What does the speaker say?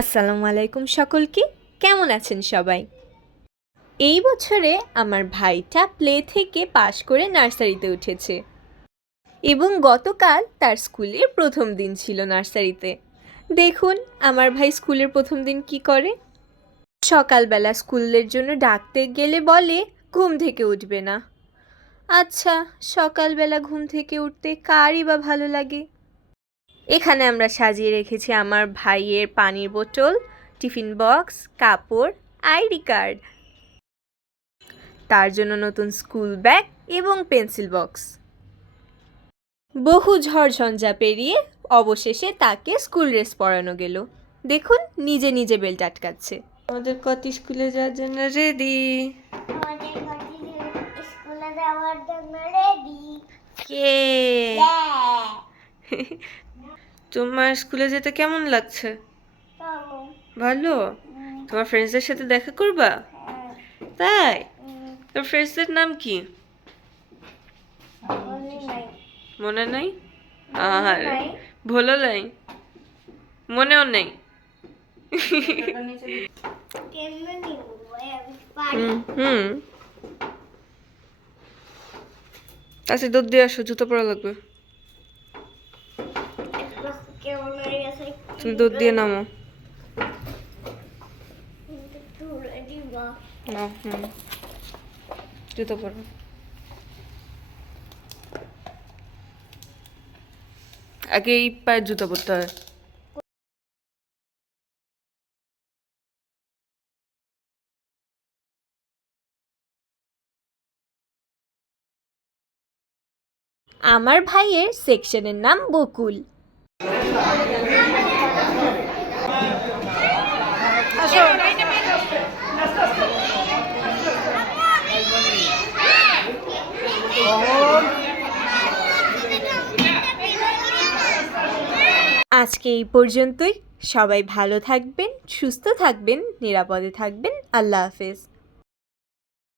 আসসালামু আলাইকুম সকলকে, কেমন আছেন সবাই? এই বছরে আমার ভাইটা প্লে থেকে পাশ করে নার্সারিতে উঠেছে এবং গতকাল তার স্কুলের প্রথম দিন ছিল নার্সারিতে। দেখুন আমার ভাই স্কুলের প্রথম দিন কি করে। সকালবেলা স্কুলের জন্য ডাকতে গেলে বলে ঘুম থেকে উঠবে না। আচ্ছা, সকালবেলা ঘুম থেকে উঠতে কারই বা ভালো লাগে। এখানে আমরা সাজিয়ে রেখেছি আমার ভাইয়ের পানির বোতল, টিফিন বক্স, কাপড়, আইডি কার্ড, তার জন্য নতুন স্কুল ব্যাগ এবং পেন্সিল বক্স। বহু ঝড়ঝঞ্ঝা পেরিয়ে অবশেষে তাকে স্কুল ড্রেস পরানো গেল। দেখুন নিজে নিজে বেল্ট আটকাচ্ছে। আমাদের কতি স্কুলে যাওয়ার জন্য রেডি। কে তোমার স্কুলে যেতে কেমন লাগছে? ভালো। তোমার ফ্রেন্ডসদের সাথে দেখা করবা? তাই? তোর ফ্রেন্ডসদের নাম কি? মনে নাই? আর ভুলো নাই, মনেও নেই। হুম, আচ্ছা দুধ দিয়ে আসো, জুতো পরা লাগবে। তুমি দুধ দিয়ে নামো। জুতো পরো। আগে এই পায়ের জুতো পরতে হয়। আমার ভাইয়ের সেকশনের নাম বকুল। আজকে এই পর্যন্তই। সবাই ভালো থাকবেন, সুস্থ থাকবেন, নিরাপদে থাকবেন। আল্লাহ হাফেজ।